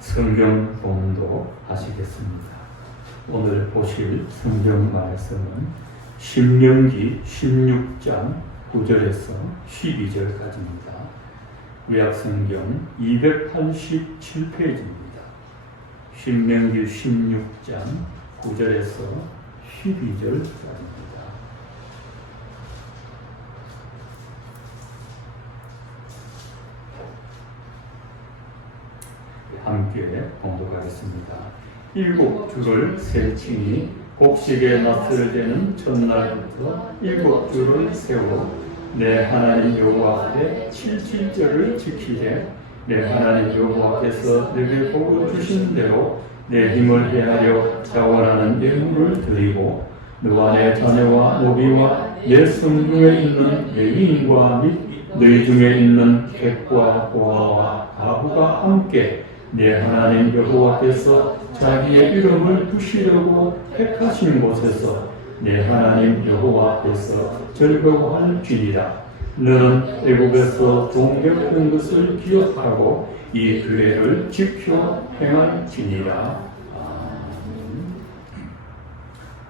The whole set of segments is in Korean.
성경 봉독하시겠습니다. 오늘 보실 성경 말씀은 신명기 16장 9절에서 12절까지입니다. 구약성경 287페이지입니다. 신명기 16장 9절에서 12절까지입니다. 함께 봉독하겠습니다. 7주를 세치니 곡식의 낫을 재는 첫날부터 7주를 세워 내 하나님 여호와 앞에 77절을 지키되 내 하나님 여호와께서 내게 복을 주신 대로 내 힘을 헤아려 자원하는 예물을 드리고 너와 내 자녀와 노비와 내 성중에 있는 레위인과 및 너희 중에 있는 객과 고아와 가부가 함께 내 하나님 여호와께서 자기의 이름을 두시려고 택하신 곳에서 내 하나님 여호와께서 즐거워할지니라. 너는 애굽에서 종ገብ한 것을 기억하고 이 규례를 지켜 행할지니라.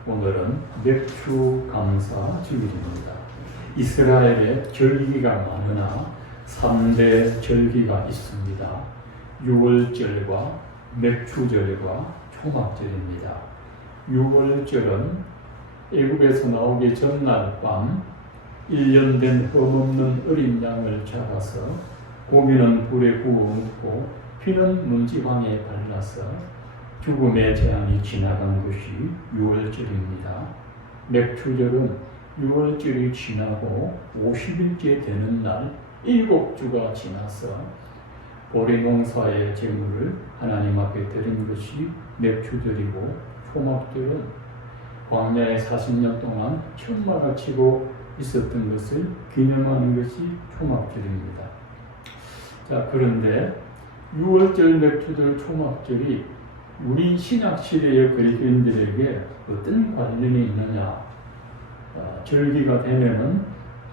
오늘은 맥주 감사 주일입니다. 이스라엘에 절기가 많으나 3대 절기가 있습니다. 6월절과 맥주절과 초막절입니다. 6월절은 애굽에서 나오기 전날 밤 1년 된 흠없는 어린 양을 잡아서 고기는 불에 구워 먹고 피는 문지방에 발라서 죽음의 재앙이 지나간 것이 6월절입니다. 맥주절은 6월절이 지나고 50일째 되는 날 7주가 지나서 보리 농사의 재물을 하나님 앞에 드린 것이 맥주절이고 초막절은 광야에 40년 동안 천마가 치고 있었던 것을 기념하는 것이 초막절입니다. 자, 그런데 6월절, 맥주절, 초막절이 우리 신약시대의 그리스도인들에게 어떤 관련이 있느냐? 절기가 되면은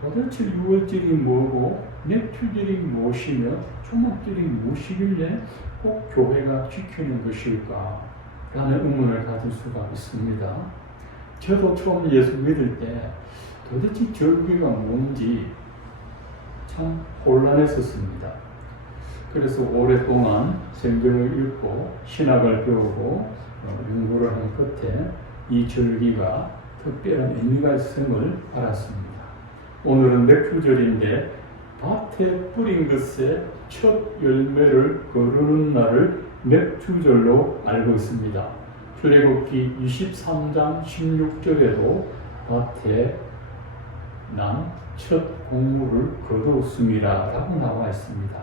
도대체 6월절이 뭐고 맥주절이 무엇이며 초막절이 무엇이길래 꼭 교회가 지키는 것일까? 라는 의문을 가질 수가 있습니다. 저도 처음 예수 믿을 때 도대체 절기가 뭔지 참 혼란했었습니다. 그래서 오랫동안 성경을 읽고 신학을 배우고 연구를 한 끝에 이 절기가 특별한 의미가 있음을 알았습니다. 오늘은 맥주절인데 밭에 뿌린 것에 첫 열매를 거두는 날을 맥주절로 알고 있습니다. 출애굽기 23장 16절에도 밭에 난 첫 곡물을 거두었습니다 라고 나와 있습니다.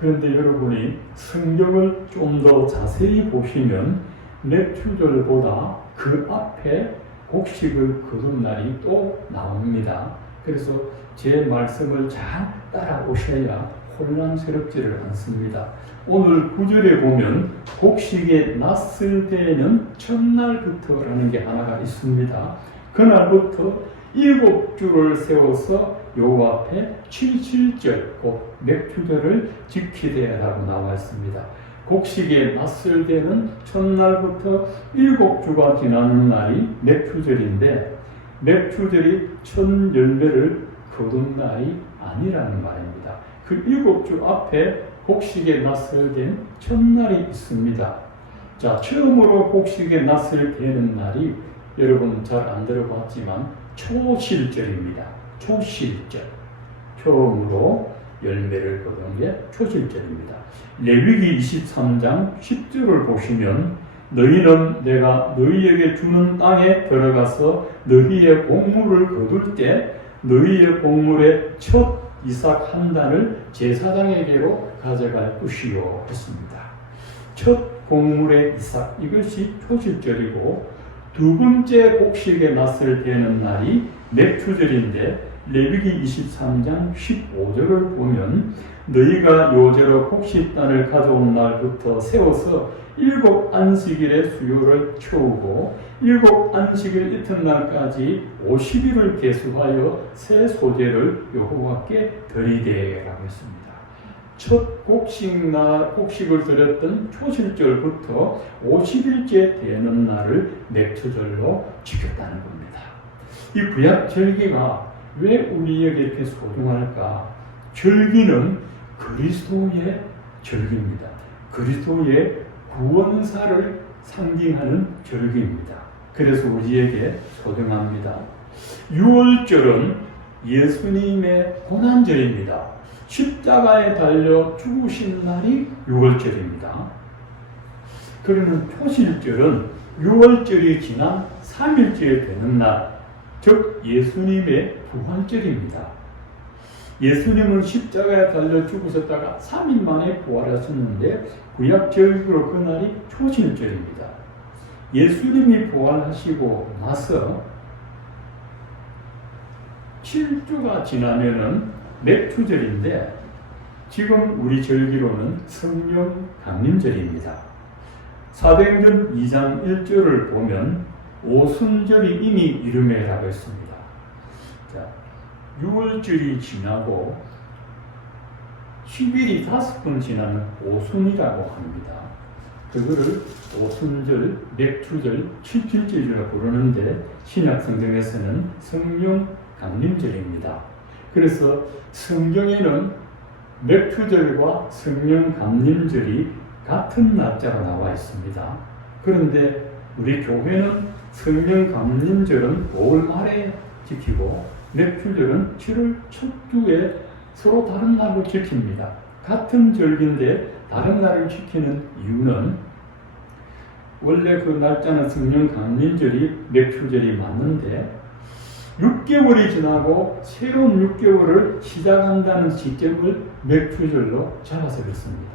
그런데 여러분이 성경을 좀 더 자세히 보시면 맥주절보다 그 앞에 곡식을 거둔 날이 또 나옵니다. 그래서 제 말씀을 잘 따라오셔야 혼란스럽지를 않습니다. 오늘 9절에 보면 곡식의 낫을 대는 첫날부터라는 게 하나가 있습니다. 그날부터 7주를 세워서 여호와 앞에 77절 곧 맥주절을 지키되라고 나와 있습니다. 곡식의 낫을 대는 첫날부터 7주가 지나는 날이 맥주절인데 맥주절이 첫 열매를 거둔 날이 아니라는 말입니다. 그 7주 앞에 곡식의 낫을 댄 첫날이 있습니다. 자, 처음으로 곡식의 낫을 대는 날이 여러분 잘 안 들어봤지만 초실절입니다. 초실절. 처음으로 열매를 거둔 게 초실절입니다. 레위기 23장 10절을 보시면 너희는 내가 너희에게 주는 땅에 들어가서 너희의 곡물을 거둘 때 너희의 곡물의 첫 이삭 한 단을 제사장에게로 가져갈 것이요 했습니다. 첫 곡물의 이삭, 이것이 초실절이고 두 번째 곡식의 낫을 대는 날이 맥주절인데 레위기 23장 15절을 보면 너희가 요제로 곡식단을 가져온 날부터 세워서 7 안식일의 수요를 채우고 7 안식일 이튿날까지 50일을 계수하여 새 소재를 여호와께 드리되 라고 했습니다. 첫 곡식을 드렸던 초실절부터 50일째 되는 날을 맥주절로 지켰다는 겁니다. 이 구약 절기가 왜 우리에게 이렇게 소중할까? 절기는 그리스도의 절기입니다. 그리스도의 구원사를 상징하는 절기입니다. 그래서 우리에게 소중합니다. 6월절은 예수님의 고난절입니다. 십자가에 달려 죽으신 날이 6월절입니다. 그러면 초실절은 6월절이 지난 3일째 되는 날, 즉 예수님의 부활절입니다. 예수님은 십자가에 달려 죽으셨다가 3일 만에 부활하셨는데 구약절기로 그날이 초실절입니다. 예수님이 부활하시고 나서 7주가 지나면은 맥주절인데 지금 우리 절기로는 성령 강림절입니다. 사도행전 2장 1절을 보면 오순절이 이미 이름에라고 했습니다. 자, 6월절이 지나고 10일이 5번 지나면 오순이라고 합니다. 그거를 오순절, 맥주절, 칠칠절이라고 부르는데 신약 성경에서는 성령 강림절입니다. 그래서 성경에는 맥주절과 성령 강림절이 같은 날짜로 나와 있습니다. 그런데 우리 교회는 성령 강림절은 5월 말에 지키고 맥주절은 7월 첫 주에 서로 다른 날로 지킵니다. 같은 절기인데 다른 날을 지키는 이유는 원래 그 날짜는 성령 강림절이 맥주절이 맞는데 6개월이 지나고 새로운 6개월을 시작한다는 시점을 맥주절로 잡아서 그렇습니다.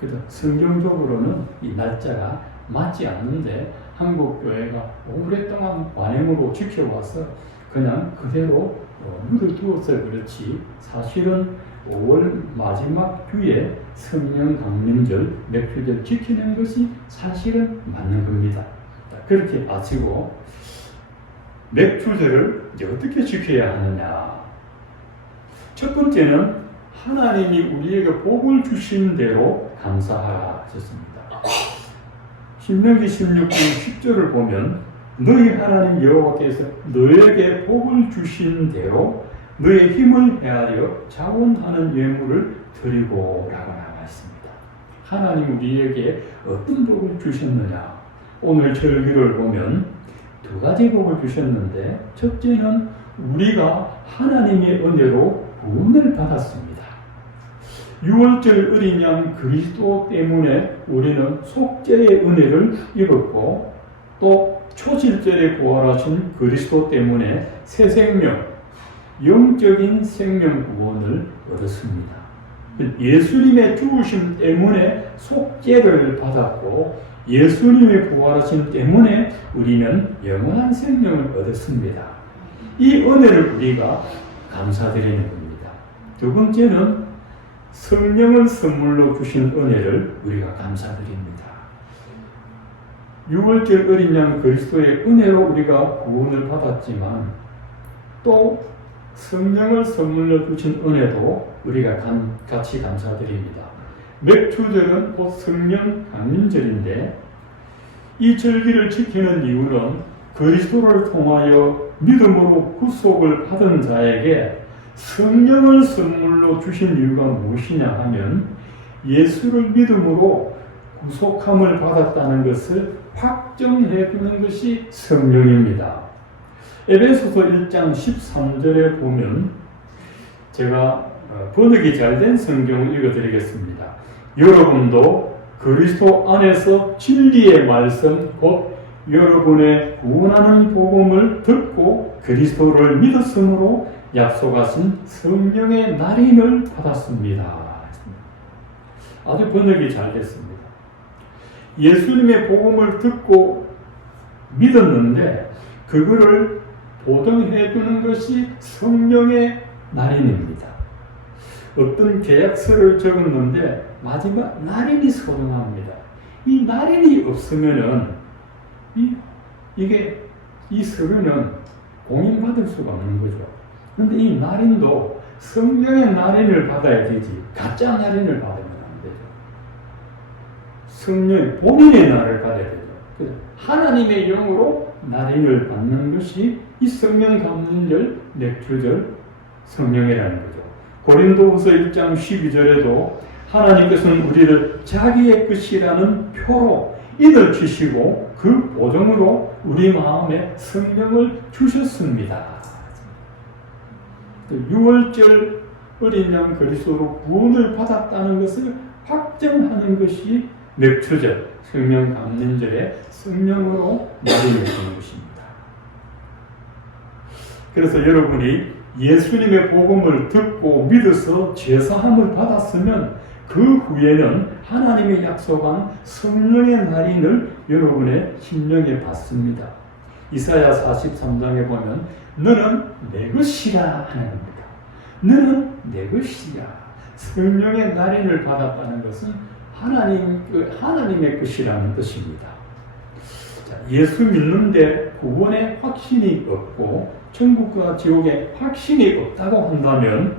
그래서 성경적으로는 이 날짜가 맞지 않는데 한국 교회가 오랫동안 관행으로 지켜와서 그냥 그대로 묻어두어서 그렇지 사실은 5월 마지막 주에 성령 강림절, 맥주절 지키는 것이 사실은 맞는 겁니다. 그렇게 아시고 맥주절을 이제 어떻게 지켜야 하느냐? 첫 번째는 하나님이 우리에게 복을 주신 대로 감사하라 하셨습니다. 신명기 16장 10절을 보면 너희 하나님 여호와께서 너에게 복을 주신 대로 너의 힘을 헤아려 자원하는 예물을 드리고 라고 나와 있습니다. 하나님 우리에게 어떤 복을 주셨느냐? 오늘 절기를 보면 두 가지 복을 주셨는데 첫째는 우리가 하나님의 은혜로 구원을 받았습니다. 6월절 어린 양 그리스도 때문에 우리는 속죄의 은혜를 입었고 또 초실절에 부활하신 그리스도 때문에 새 생명, 영적인 생명 구원을 얻었습니다. 예수님의 죽으심 때문에 속죄를 받았고 예수님의 부활하심 때문에 우리는 영원한 생명을 얻었습니다. 이 은혜를 우리가 감사드리는 겁니다. 두 번째는 성령을 선물로 주신 은혜를 우리가 감사드립니다. 6월절 어린 양 그리스도의 은혜로 우리가 구원을 받았지만 또 성령을 선물로 주신 은혜도 우리가 같이 감사드립니다. 맥주절은 곧 성령 강림절인데 이 절기를 지키는 이유는 그리스도를 통하여 믿음으로 구속을 받은 자에게 성령을 선물로 주신 이유가 무엇이냐 하면 예수를 믿음으로 구속함을 받았다는 것을 확정해 주는 것이 성령입니다. 에베소서 1장 13절에 보면 제가 번역이 잘 된 성경을 읽어드리겠습니다. 여러분도 그리스도 안에서 진리의 말씀 곧 여러분의 구원하는 복음을 듣고 그리스도를 믿었으므로 약속하신 성령의 날인을 받았습니다. 아주 번역이 잘 됐습니다. 예수님의 복음을 듣고 믿었는데 그거를 보증해 주는 것이 성령의 날인입니다. 어떤 계약서를 적었는데 마지막 날인이 소중합니다. 이 날인이 없으면은 이 서류는 공인받을 수가 없는 거죠. 그런데 이 날인도 성령의 날인을 받아야 되지 가짜 날인을 받으면 안 되죠. 성령의 본인의 날을 받아야 되죠. 그래서 하나님의 영으로 날인을 받는 것이 이 성령 감는절, 맥주절, 성령이라는 거죠. 고린도후서 1장 12절에도 하나님께서는 우리를 자기의 것이라는 표로 인을 치시고 그 보정으로 우리 마음에 성령을 주셨습니다. 6월절 어린 양 그리스도로 구원을 받았다는 것을 확정하는 것이 맥주절, 성령 감는절의 성령으로 날인을 주는 것입니다. 그래서 여러분이 예수님의 복음을 듣고 믿어서 죄사함을 받았으면 그 후에는 하나님의 약속한 성령의 날인을 여러분의 심령에 받습니다. 이사야 43장에 보면 너는 내 것이라 하는 겁니다. 너는 내 것이야. 성령의 날인을 받았다는 것은 하나님의 것이라는 뜻입니다. 자, 예수 믿는데 구원의 확신이 없고 천국과 지옥에 확신이 없다고 한다면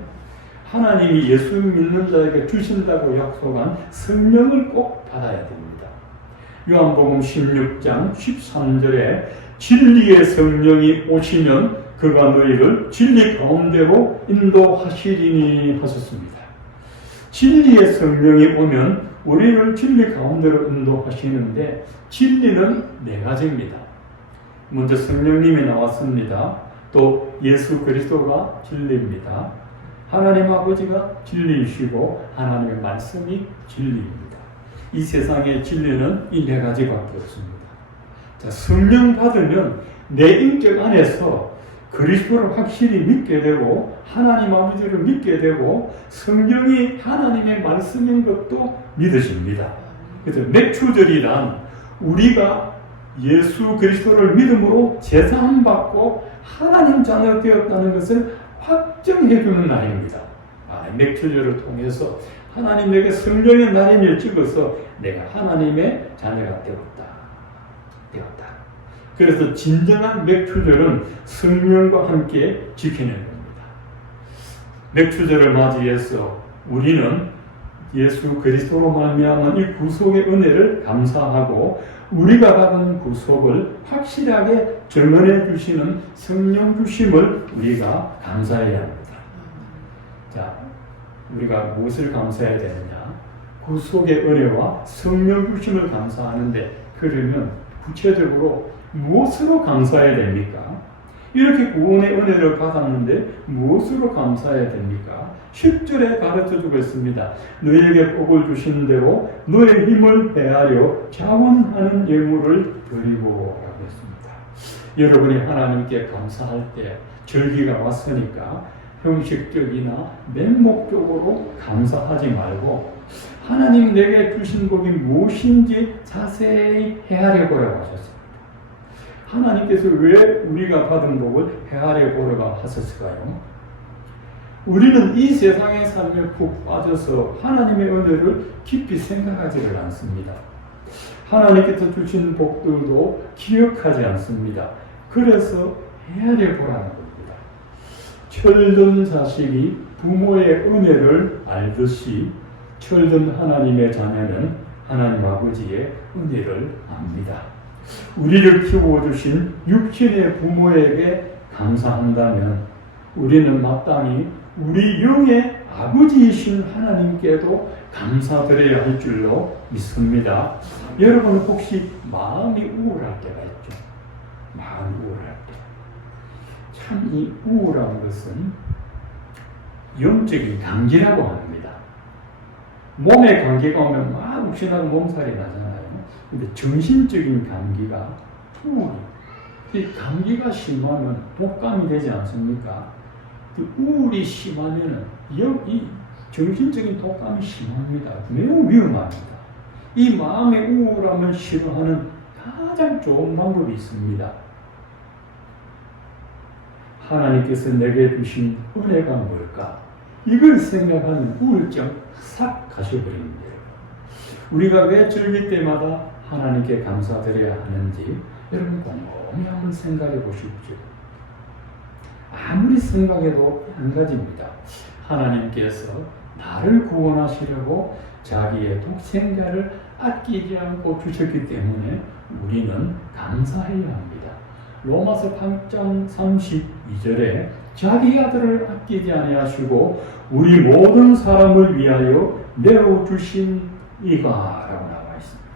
하나님이 예수 믿는 자에게 주신다고 약속한 성령을 꼭 받아야 됩니다. 요한복음 16장 13절에 진리의 성령이 오시면 그가 너희를 진리 가운데로 인도하시리니 하셨습니다. 진리의 성령이 오면 우리를 진리 가운데로 인도하시는데 진리는 네 가지입니다. 먼저 성령님이 나왔습니다. 또 예수 그리스도가 진리입니다. 하나님 아버지가 진리이시고 하나님의 말씀이 진리입니다. 이 세상의 진리는 이 네 가지밖에 없습니다. 자, 성령 받으면 내 인격 안에서 그리스도를 확실히 믿게 되고 하나님 아버지를 믿게 되고 성령이 하나님의 말씀인 것도 믿으십니다. 그래서 맥주절이란 우리가 예수 그리스도를 믿음으로 제사함 받고 하나님 자녀가 되었다는 것을 확정해 주는 날입니다. 맥주절을 통해서 하나님에게 성령의 날인을 찍어서 내가 하나님의 자녀가 되었다. 그래서 진정한 맥주절은 성령과 함께 지키는 겁니다. 맥주절을 맞이해서 우리는 예수 그리스도로 말미암은 이 구속의 은혜를 감사하고 우리가 받은 구속을 확실하게 증언해 주시는 성령 주심을 우리가 감사해야 합니다. 자, 우리가 무엇을 감사해야 되느냐? 구속의 은혜와 성령 주심을 감사하는데 그러면 구체적으로 무엇으로 감사해야 됩니까? 이렇게 구원의 은혜를 받았는데 무엇으로 감사해야 됩니까? 10절에 가르쳐주고 있습니다. 너에게 복을 주시는 대로 너의 힘을 헤아려 자원하는 예물을 드리고 라고 했습니다. 여러분이 하나님께 감사할 때 절기가 왔으니까 형식적이나 맹목적으로 감사하지 말고 하나님 내게 주신 복이 무엇인지 자세히 헤아려 보라고 하셨습니다. 하나님께서 왜 우리가 받은 복을 헤아려 보라고 하셨을까요? 우리는 이 세상의 삶에 푹 빠져서 하나님의 은혜를 깊이 생각하지를 않습니다. 하나님께서 주신 복들도 기억하지 않습니다. 그래서 헤아려 보라는 겁니다. 철든 자식이 부모의 은혜를 알듯이 철든 하나님의 자녀는 하나님 아버지의 은혜를 압니다. 우리를 키워주신 육신의 부모에게 감사한다면 우리는 마땅히 우리 영의 아버지이신 하나님께도 감사드려야 할 줄로 믿습니다. 여러분 혹시 마음이 우울할 때가 있죠? 마음이 우울할 때. 참 이 우울한 것은 영적인 감기라고 합니다. 몸에 감기가 오면 막 욱신하고 몸살이 나잖아요. 근데 정신적인 감기가 우울이. 이 감기가 심하면 독감이 되지 않습니까? 그 우울이 심하면은 이 정신적인 독감이 심합니다. 매우 위험합니다. 이 마음의 우울함을 치료하는 가장 좋은 방법이 있습니다. 하나님께서 내게 주신 은혜가 뭘까? 이걸 생각하면 우울증 싹 가셔버립니다. 우리가 왜 절기 때마다 하나님께 감사드려야 하는지 여러분 곰곰이 한번 생각해 보십시오. 아무리 생각해도 한 가지입니다. 하나님께서 나를 구원하시려고 자기의 독생자를 아끼지 않고 주셨기 때문에 우리는 감사해야 합니다. 로마서 8장 32절에 자기 아들을 아끼지 아니하시고 우리 모든 사람을 위하여 내어주신 이가 라고 나와 있습니다.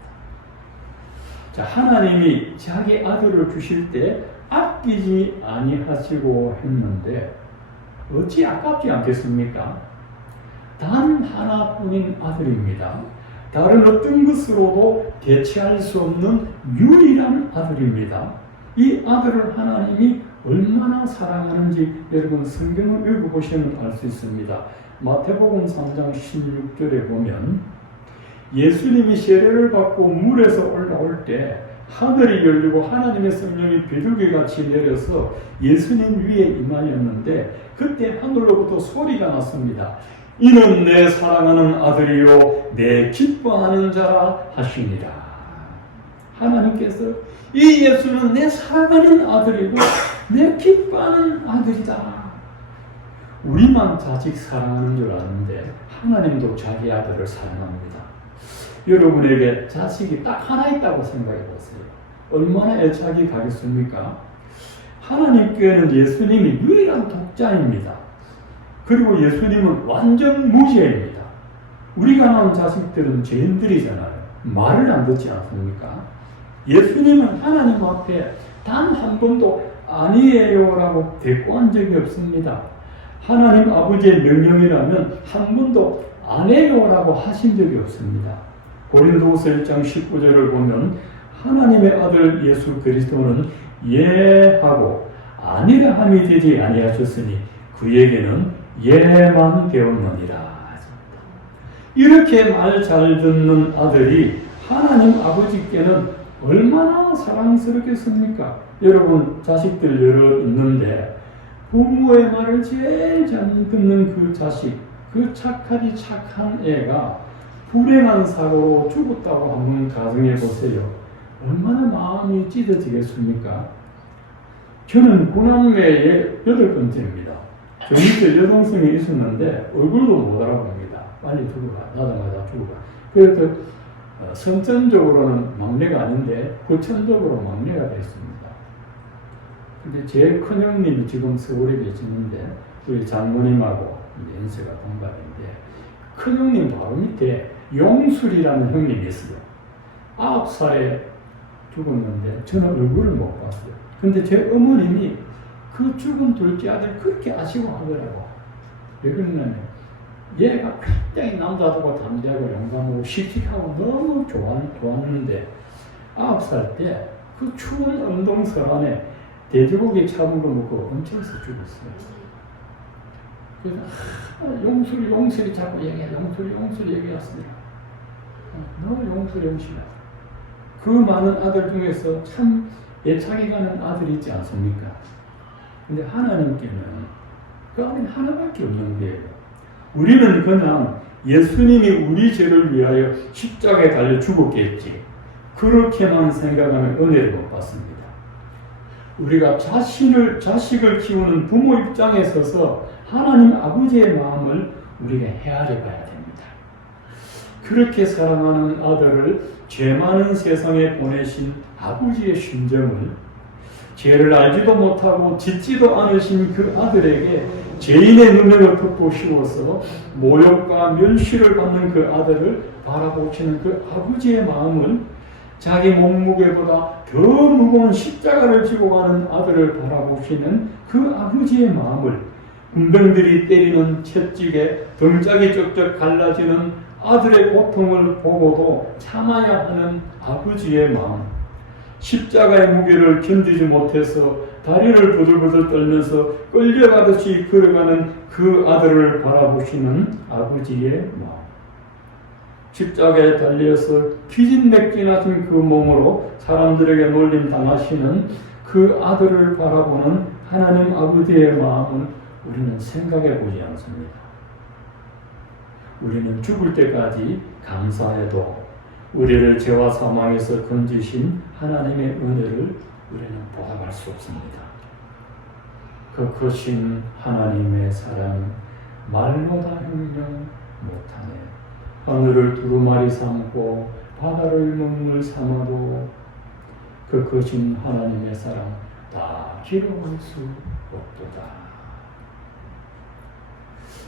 자, 하나님이 자기 아들을 주실 때 아끼지 아니하시고 했는데 어찌 아깝지 않겠습니까? 단 하나뿐인 아들입니다. 다른 어떤 것으로도 대체할 수 없는 유일한 아들입니다. 이 아들을 하나님이 얼마나 사랑하는지 여러분 성경을 읽어보시면 알 수 있습니다. 마태복음 3장 16절에 보면 예수님이 세례를 받고 물에서 올라올 때 하늘이 열리고 하나님의 성령이 비둘기같이 내려서 예수님 위에 임하였는데 그때 하늘로부터 소리가 났습니다. 이는 내 사랑하는 아들이요 내 기뻐하는 자라 하시니라. 하나님께서 이 예수는 내 사랑하는 아들이고 내 기뻐하는 아들이다. 우리만 자식 사랑하는 줄 아는데 하나님도 자기 아들을 사랑합니다. 여러분에게 자식이 딱 하나 있다고 생각해 보세요. 얼마나 애착이 가겠습니까? 하나님께는 예수님이 유일한 독자입니다. 그리고 예수님은 완전 무죄입니다. 우리가 낳은 자식들은 죄인들이잖아요. 말을 안 듣지 않습니까? 예수님은 하나님 앞에 단 한 번도 아니에요라고 대꾸한 적이 없습니다. 하나님 아버지의 명령이라면 한 번도 안 해요라고 하신 적이 없습니다. 고린도후서 1장 19절을 보면 하나님의 아들 예수 그리스도는 예하고 아니라 함이 되지 아니하셨으니 그에게는 예만 되었느니라. 이렇게 말 잘 듣는 아들이 하나님 아버지께는 얼마나 사랑스럽겠습니까? 여러분 자식들 여러 있는데 부모의 말을 제일 잘 듣는 그 자식, 그 착하디 착한 애가 불행한 사고로 죽었다고 한번 가정해 보세요. 얼마나 마음이 찢어지겠습니까? 저는 고남매의 8번째입니다. 저 밑에 여동생이 있었는데 얼굴도 못 알아봅니다. 빨리 죽어가, 나자마자 죽어가. 그래서 선천적으로는 막내가 아닌데 후천적으로 막내가 됐습니다. 근데 제 큰형님이 지금 서울에 계시는데 우리 장모님하고 연세가 동갑인데 큰형님 바로 밑에 용술이라는 형님이 있어요. 9살에 죽었는데 저는 얼굴을 못 봤어요. 근데 제 어머님이 그 죽은 둘째 아들 그렇게 아쉬워하더라고. 왜 그러냐면 얘가 굉장히 남자들과 담대하고 용감하고 씩씩하고 너무 좋았는데 9살 때 그 추운 운동설 안에 돼지고기 잡으로 먹고 얹혀서 죽었어요. 그래서 용술이 자꾸 얘기해. 용술이 얘기했습니다. 너 용술이야. 그 많은 아들 중에서 참 애착이 가는 아들이 있지 않습니까? 근데 하나님께는 그 아들이 하나밖에 없는 거예요. 우리는 그냥 예수님이 우리 죄를 위하여 십자가에 달려 죽었겠지. 그렇게만 생각하면 은혜를 못 받습니다. 우리가 자식을 키우는 부모 입장에 서서 하나님 아버지의 마음을 우리가 헤아려 봐야 됩니다. 그렇게 사랑하는 아들을 죄 많은 세상에 보내신 아버지의 심정을 죄를 알지도 못하고 짓지도 않으신 그 아들에게 죄인의 누명을 덮고 씌워서 모욕과 멸시를 받는 그 아들을 바라보시는 그 아버지의 마음을 자기 몸무게보다 더 무거운 십자가를 지고 가는 아들을 바라보시는 그 아버지의 마음을 군병들이 때리는 채찍에 등짝이 쩍쩍 갈라지는 아들의 고통을 보고도 참아야 하는 아버지의 마음, 십자가의 무게를 견디지 못해서 다리를 부들부들 떨면서 끌려가듯이 걸어가는 그 아들을 바라보시는 아버지의 마음, 십자가에 달려서 기진맥진하신 그 몸으로 사람들에게 놀림 당하시는 그 아들을 바라보는 하나님 아버지의 마음은 우리는 생각해 보지 않습니다. 우리는 죽을 때까지 감사해도 우리를 죄와 사망에서 건지신 하나님의 은혜를 우리는 보답할 수 없습니다. 그 크신 하나님의 사랑, 말보다 형용 못하네. 하늘을 두루마리 삼고 바다를 먹물 삼아도 그 크신 하나님의 사랑 다 기록할 수 없도다.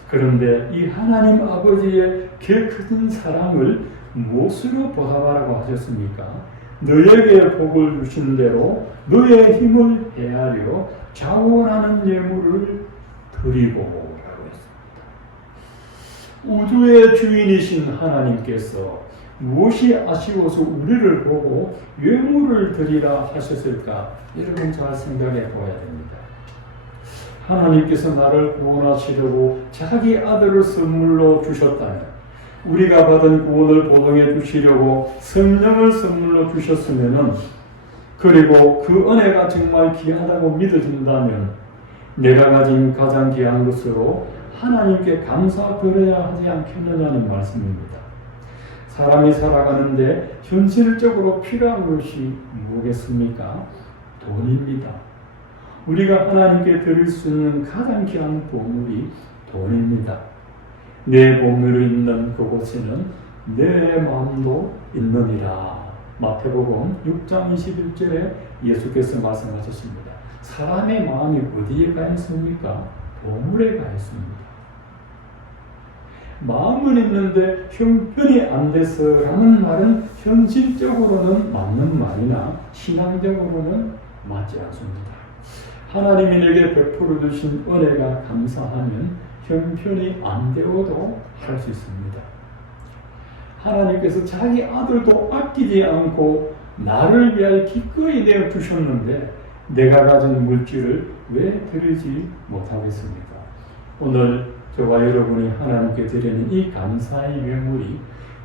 그런데 이 하나님 아버지의 그 큰 사랑을 무엇으로 보답하라고 하셨습니까? 너에게 복을 주신 대로 너의 힘을 헤아려 자원하는 예물을 드리고 라고 했습니다. 우주의 주인이신 하나님께서 무엇이 아쉬워서 우리를 보고 예물을 드리라 하셨을까? 여러분 잘 생각해 보아야 됩니다. 하나님께서 나를 구원하시려고 자기 아들을 선물로 주셨다면, 우리가 받은 구원을 보증해 주시려고 성령을 선물로 주셨으면은, 그리고 그 은혜가 정말 귀하다고 믿어진다면 내가 가진 가장 귀한 것으로 하나님께 감사드려야 하지 않겠느냐는 말씀입니다. 사람이 살아가는데 현실적으로 필요한 것이 뭐겠습니까? 돈입니다. 우리가 하나님께 드릴 수 있는 가장 귀한 보물이 돈입니다. 내 보물이 있는 그곳에는 내 마음도 있느니라. 마태복음 6장 21절에 예수께서 말씀하셨습니다. 사람의 마음이 어디에 가 있습니까? 보물에 가 있습니다. 마음은 있는데 형편이 안 돼서라는 말은 현실적으로는 맞는 말이나 신앙적으로는 맞지 않습니다. 하나님이 내게 베풀어 주신 은혜가 감사하면 형편이 안 되어도 할 수 있습니다. 하나님께서 자기 아들도 아끼지 않고 나를 위하여 기꺼이 내어 주셨는데 내가 가진 물질을 왜 드리지 못하겠습니까? 오늘 저와 여러분이 하나님께 드리는 이 감사의 예물이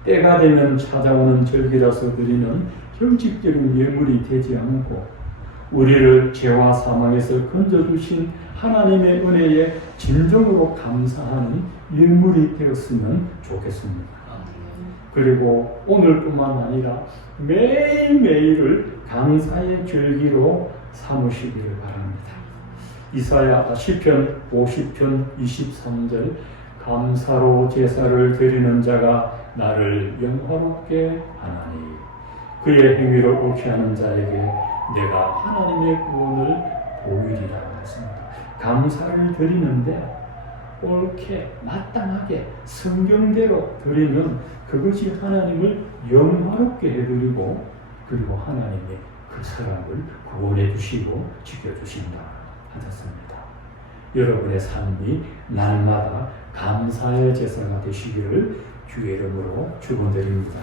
때가 되면 찾아오는 절기라서 드리는 형식적인 예물이 되지 않고 우리를 죄와 사망에서 건져주신 하나님의 은혜에 진정으로 감사하는 예물이 되었으면 좋겠습니다. 그리고 오늘뿐만 아니라 매일매일을 감사의 절기로 삼으시기를 바랍니다. 이사야 시편 50편 23절 감사로 제사를 드리는 자가 나를 영화롭게 하나니 그의 행위를 옳게 하는 자에게 내가 하나님의 구원을 보이리라 했습니다. 감사를 드리는데 옳게 마땅하게 성경대로 드리면 그것이 하나님을 영화롭게 해드리고 그리고 하나님의 그 사랑을 구원해 주시고 지켜주신다 하셨습니다. 여러분의 삶이 날마다 감사의 제사가 되시기를 주의 이름으로 축원드립니다.